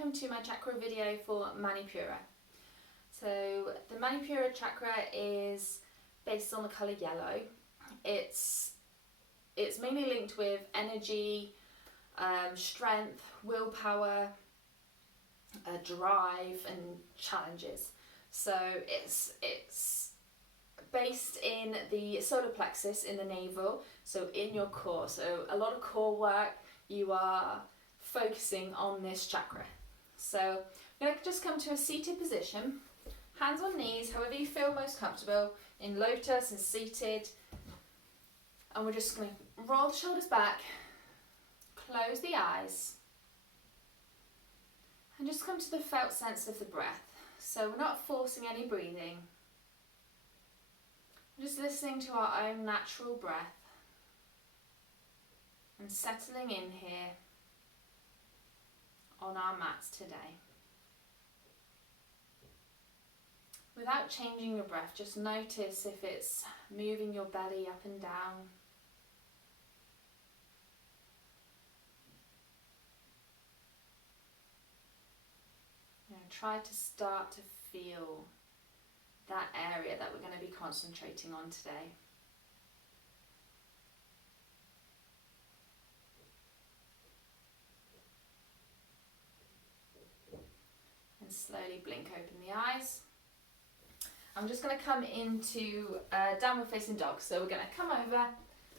welcome to my chakra video for Manipura. So the Manipura Chakra is based on the colour yellow. It's mainly linked with energy, strength, willpower, drive and challenges. So it's based in the solar plexus in the navel, so in your core. So a lot of core work, you are focusing on this chakra. So we're going to just come to a seated position, hands on knees, however you feel most comfortable, in lotus and seated. And we're just going to roll the shoulders back, close the eyes, and just come to the felt sense of the breath. So we're not forcing any breathing. We're just listening to our own natural breath and settling in here on our mats today. Without changing your breath, just notice if it's moving your belly up and down. Try to start to feel that area that we're going to be concentrating on today. And slowly blink open the eyes. I'm just going to come into downward facing dog. So we're going to come over,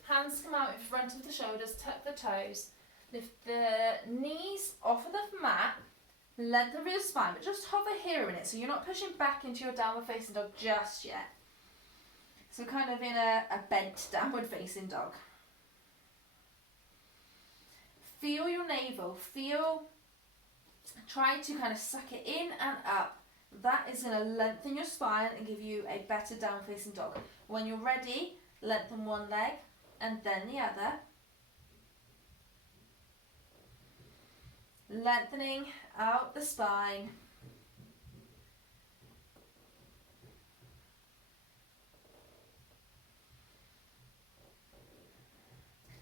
hands come out in front of the shoulders, tuck the toes, lift the knees off of the mat, lengthen through the spine, but just hover here in it, so you're not pushing back into your downward facing dog just yet. So kind of in a bent downward facing dog. Feel your navel, try to kind of suck it in and up. That is going to lengthen your spine and give you a better downward facing dog. When you're ready, lengthen one leg and then the other. Lengthening out the spine.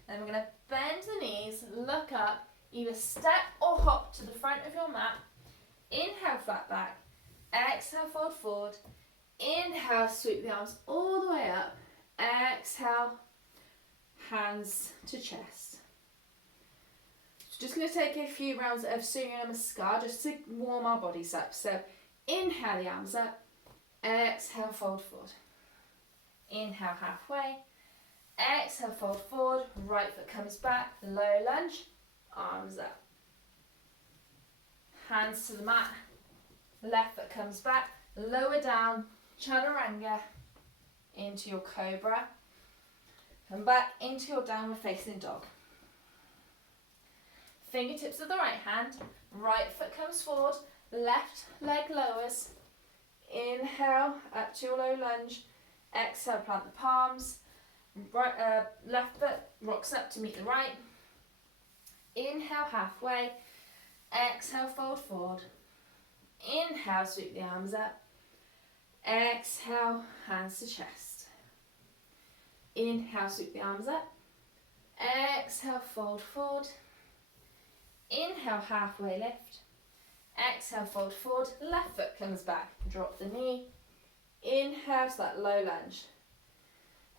Then we're going to bend the knees, look up, either step or hop to the front of your mat. Inhale, flat back. Exhale, fold forward. Inhale, sweep the arms all the way up. Exhale, hands to chest. Just going to take a few rounds of Surya Namaskar just to warm our bodies up. So inhale the arms up, exhale fold forward. Inhale halfway, exhale fold forward, right foot comes back, low lunge, arms up. Hands to the mat, left foot comes back, lower down, chaturanga, into your cobra. Come back into your downward facing dog. Fingertips of the right hand, right foot comes forward, left leg lowers. Inhale, up to your low lunge. Exhale, plant the palms. Right, left foot rocks up to meet the right. Inhale, halfway. Exhale, fold forward. Inhale, sweep the arms up. Exhale, hands to chest. Inhale, sweep the arms up. Exhale, fold forward. Inhale, halfway lift. Exhale, fold forward. Left foot comes back. Drop the knee. Inhale to that low lunge.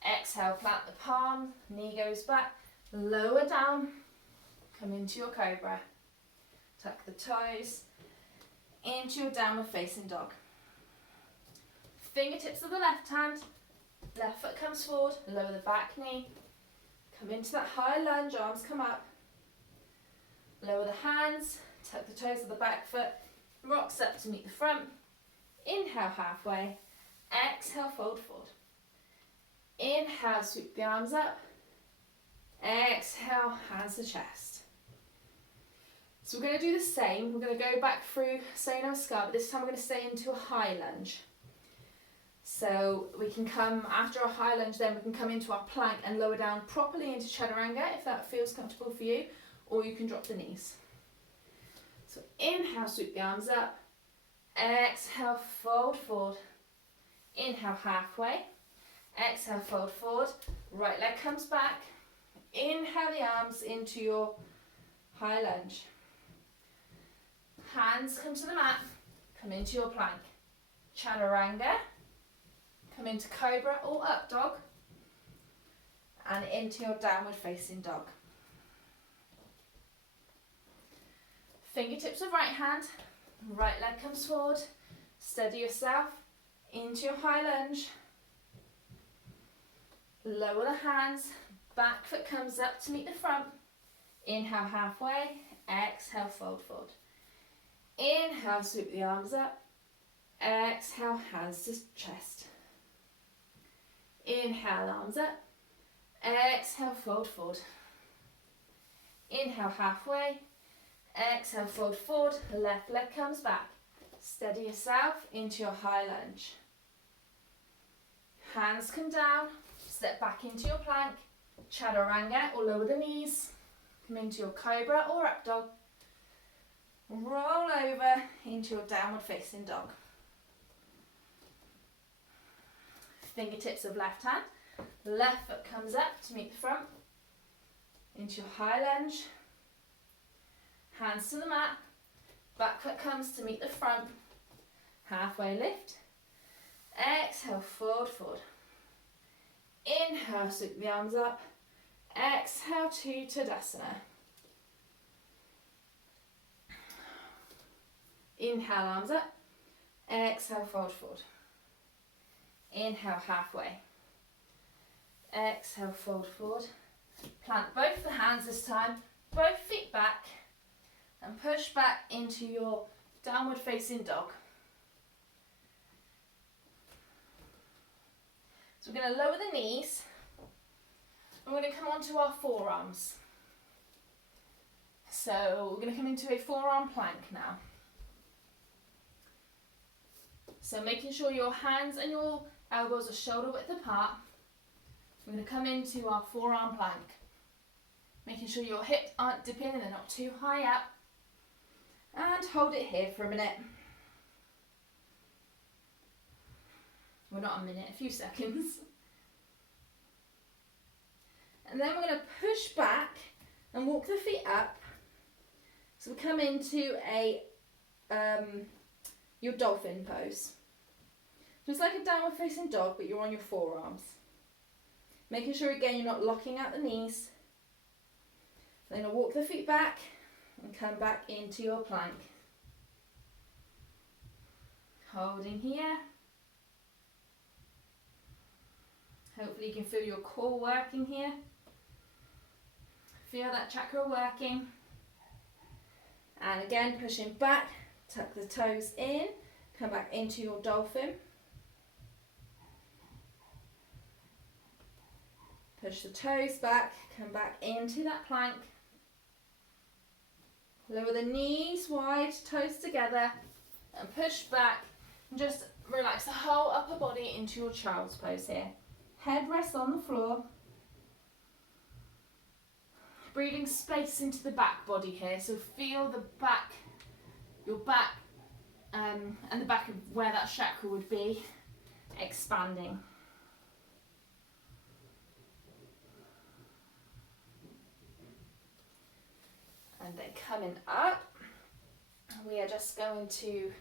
Exhale, plant the palm. Knee goes back. Lower down. Come into your cobra. Tuck the toes. Into your downward facing dog. Fingertips of the left hand. Left foot comes forward. Lower the back knee. Come into that high lunge. Arms come up. Lower the hands, tuck the toes of the back foot, rocks up to meet the front. Inhale halfway, exhale fold forward. Inhale, sweep the arms up. Exhale, hands to chest. So we're going to do the same. We're going to go back through Surya Namaskar, but this time we're going to stay into a high lunge. So we can come, after a high lunge then, we can come into our plank and lower down properly into chaturanga if that feels comfortable for you. Or you can drop the knees. So inhale, sweep the arms up. Exhale, fold forward. Inhale, halfway. Exhale, fold forward. Right leg comes back. Inhale the arms into your high lunge. Hands come to the mat, come into your plank. Chaturanga, come into cobra or up dog, and into your downward facing dog. Fingertips of right hand, right leg comes forward, steady yourself into your high lunge. Lower the hands, back foot comes up to meet the front. Inhale halfway, exhale fold forward. Inhale, sweep the arms up. Exhale, hands to chest. Inhale, arms up. Exhale, fold forward. Inhale halfway. Exhale, fold forward. Left leg comes back. Steady yourself into your high lunge. Hands come down. Step back into your plank. Chaturanga or lower the knees. Come into your cobra or up dog. Roll over into your downward facing dog. Fingertips of left hand. Left foot comes up to meet the front. Into your high lunge. Hands to the mat. Back foot comes to meet the front. Halfway lift. Exhale, fold forward. Inhale, sweep the arms up. Exhale to Tadasana. Inhale, arms up. Exhale, fold forward. Inhale, halfway. Exhale, fold forward. Plant both the hands this time, both feet back, and push back into your downward facing dog. So we're going to lower the knees, and we're going to come onto our forearms. So we're going to come into a forearm plank now. So making sure your hands and your elbows are shoulder width apart. We're going to come into our forearm plank. Making sure your hips aren't dipping and they're not too high up. And hold it here for a minute. Well, not a minute, a few seconds. And then we're going to push back and walk the feet up. So we come into a your dolphin pose. So it's like a downward facing dog, but you're on your forearms. Making sure again you're not locking out the knees. Then I'll walk the feet back and come back into your plank. Holding here. Hopefully you can feel your core working here. Feel that chakra working. And again, pushing back, tuck the toes in, come back into your dolphin. Push the toes back, come back into that plank. Lower the knees wide, toes together, and push back. And just relax the whole upper body into your child's pose here. Head rests on the floor. Breathing space into the back body here, so feel the back, your back, and the back of where that chakra would be, expanding. And then coming up, we are just going to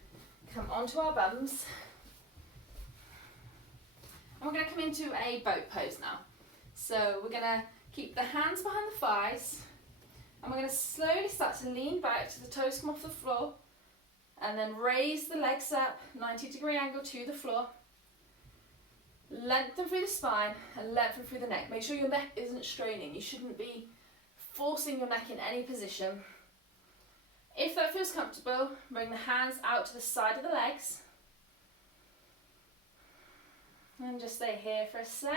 come onto our bums. And we're going to come into a boat pose now. So we're going to keep the hands behind the thighs, and we're going to slowly start to lean back to the toes come off the floor, and then raise the legs up, 90-degree angle to the floor. Lengthen through the spine and lengthen through the neck. Make sure your neck isn't straining. You shouldn't be forcing your neck in any position. If that feels comfortable, bring the hands out to the side of the legs. And just stay here for a sec.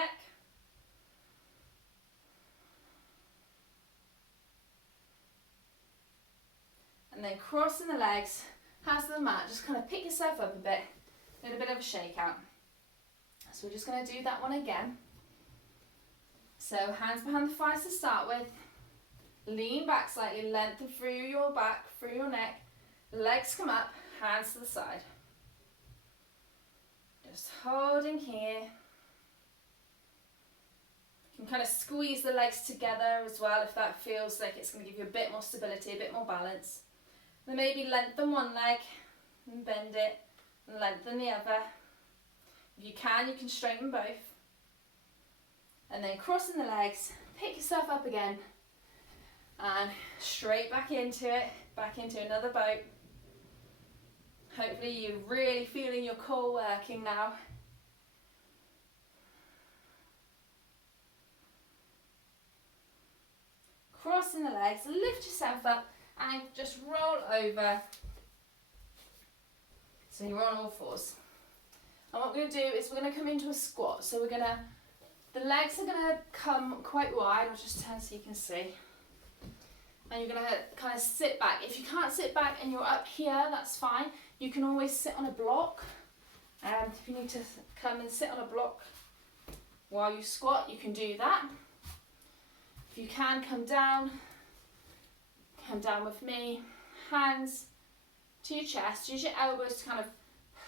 And then crossing the legs, hands to the mat, just kind of pick yourself up a bit, get a bit of a shake out. So we're just going to do that one again. So hands behind the thighs to start with. Lean back slightly, lengthen through your back, through your neck. Legs come up, hands to the side. Just holding here. You can kind of squeeze the legs together as well if that feels like it's going to give you a bit more stability, a bit more balance. Then maybe lengthen one leg and bend it, and lengthen the other. If you can straighten both. And then crossing the legs, pick yourself up again. And straight back into it, back into another boat. Hopefully you're really feeling your core working now. Crossing the legs, lift yourself up and just roll over. So you're on all fours. And what we're going to do is we're going to come into a squat. So the legs are going to come quite wide. I'll just turn so you can see. And you're going to kind of sit back. If you can't sit back and you're up here, that's fine. You can always sit on a block. And if you need to come and sit on a block while you squat, you can do that. If you can, come down with me. Hands to your chest. Use your elbows to kind of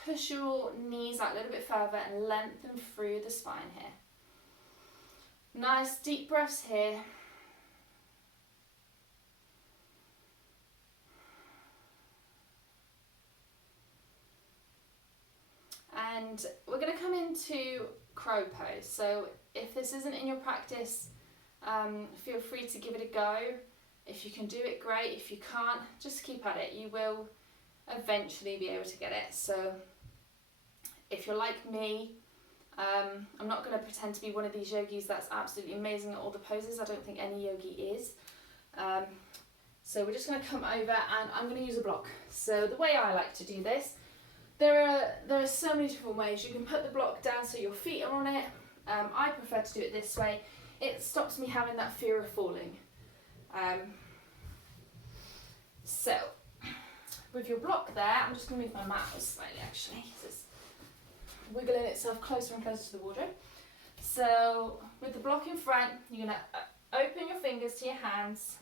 push your knees out a little bit further and lengthen through the spine here. Nice deep breaths here. And we're going to come into crow pose. So if this isn't in your practice, feel free to give it a go. If you can do it, great. If you can't, just keep at it. You will eventually be able to get it. So if you're like me, I'm not going to pretend to be one of these yogis that's absolutely amazing at all the poses. I don't think any yogi is. So we're just going to come over and I'm going to use a block. So the way I like to do this, there are so many different ways. You can put the block down so your feet are on it. I prefer to do it this way. It stops me having that fear of falling. So with your block there, I'm just going to move my mouse slightly actually. It's wiggling itself closer and closer to the wardrobe. So with the block in front, you're going to open your fingers to your hands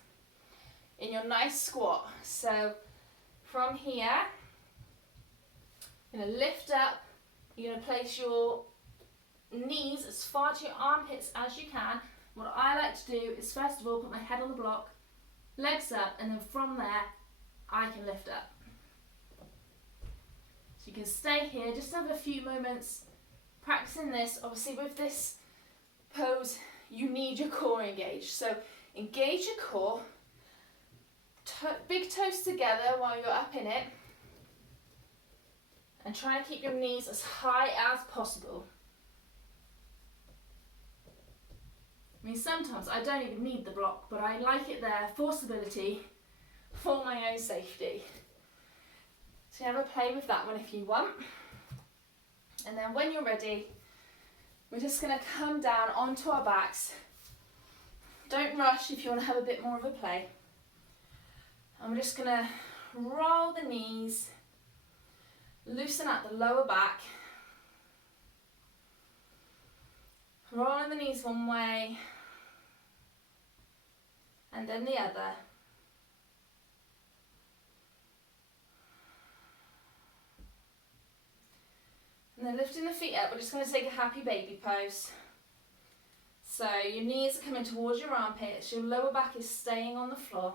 in your nice squat. So from here, you're going to lift up, you're going to place your knees as far to your armpits as you can. What I like to do is first of all put my head on the block, legs up, and then from there I can lift up. So you can stay here, just have a few moments practicing this. Obviously with this pose you need your core engaged. So engage your core, big toes together while you're up in it, and try and keep your knees as high as possible. I mean, sometimes I don't even need the block, but I like it there for stability, for my own safety. So have a play with that one if you want. And then when you're ready, we're just going to come down onto our backs. Don't rush if you want to have a bit more of a play. And we're just going to roll the knees, loosen up the lower back. Rolling the knees one way and then the other. And then lifting the feet up, we're just going to take a happy baby pose. So your knees are coming towards your armpits, your lower back is staying on the floor.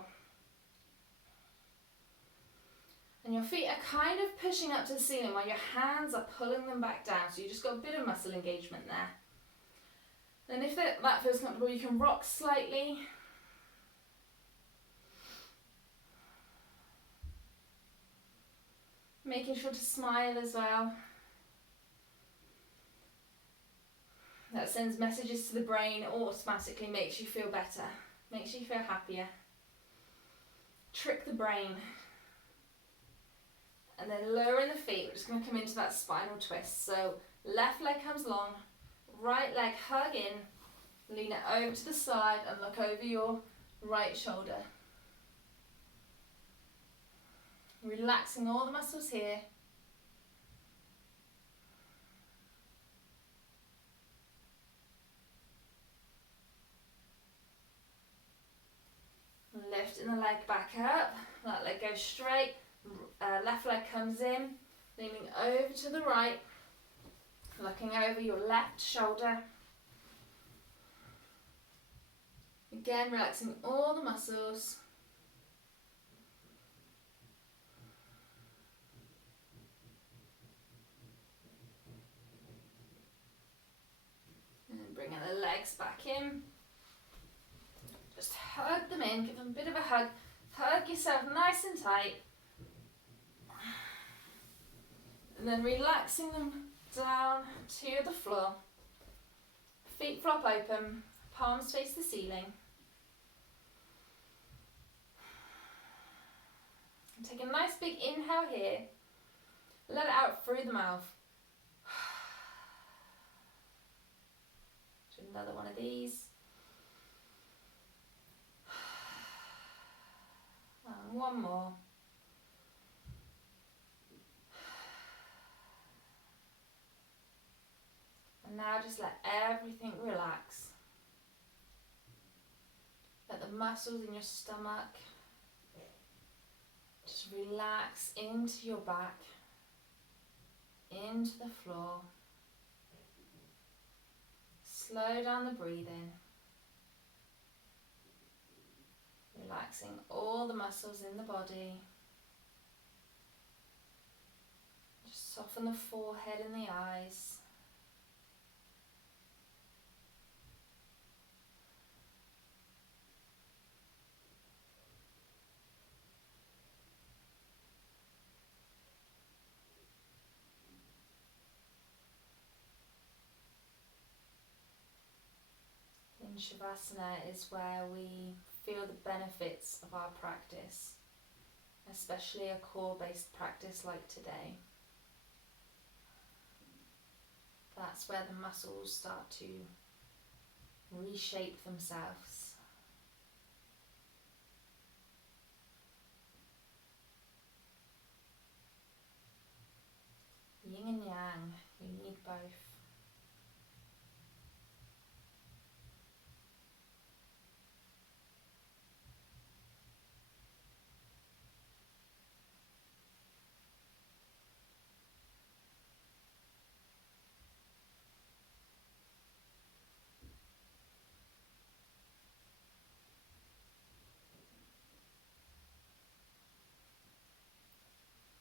And your feet are kind of pushing up to the ceiling while your hands are pulling them back down. So you just got a bit of muscle engagement there. Then if that feels comfortable, you can rock slightly. Making sure to smile as well. That sends messages to the brain, automatically makes you feel better, makes you feel happier. Trick the brain. And then lowering the feet, we're just going to come into that spinal twist. So left leg comes long, right leg hug in, lean it over to the side and look over your right shoulder. Relaxing all the muscles here. Lifting the leg back up, that leg goes straight, left leg comes in, leaning over to the right, looking over your left shoulder. Again, relaxing all the muscles. yourself nice and tight. And then relaxing them down to the floor. Feet flop open, palms face the ceiling. And take a nice big inhale here. Let it out through the mouth. Do another one of these. And one more. And now just let everything relax. Let the muscles in your stomach just relax into your back, into the floor. Slow down the breathing. Relaxing all the muscles in the body. Just soften the forehead and the eyes. Shavasana is where we feel the benefits of our practice, especially a core-based practice like today. That's where the muscles start to reshape themselves. Yin and yang, you need both.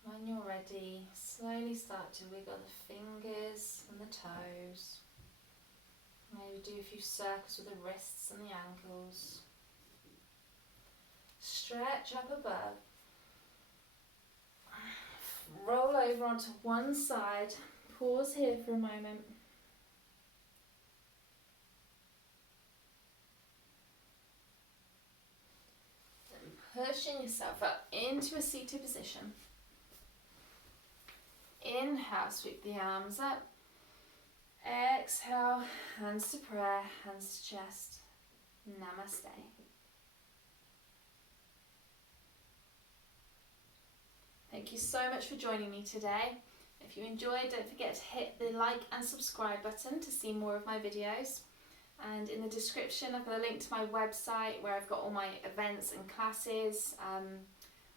When you're ready, slowly start to wiggle the fingers and the toes. Maybe do a few circles with the wrists and the ankles. Stretch up above. Roll over onto one side. Pause here for a moment. Then pushing yourself up into a seated position. Inhale, sweep the arms up. Exhale, hands to prayer, hands to chest. Namaste. Thank you so much for joining me today. If you enjoyed, don't forget to hit the like and subscribe button to see more of my videos. And in the description, I've got a link to my website where I've got all my events and classes,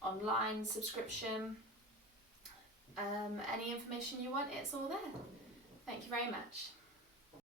online subscription. Any information you want, it's all there. Thank you very much.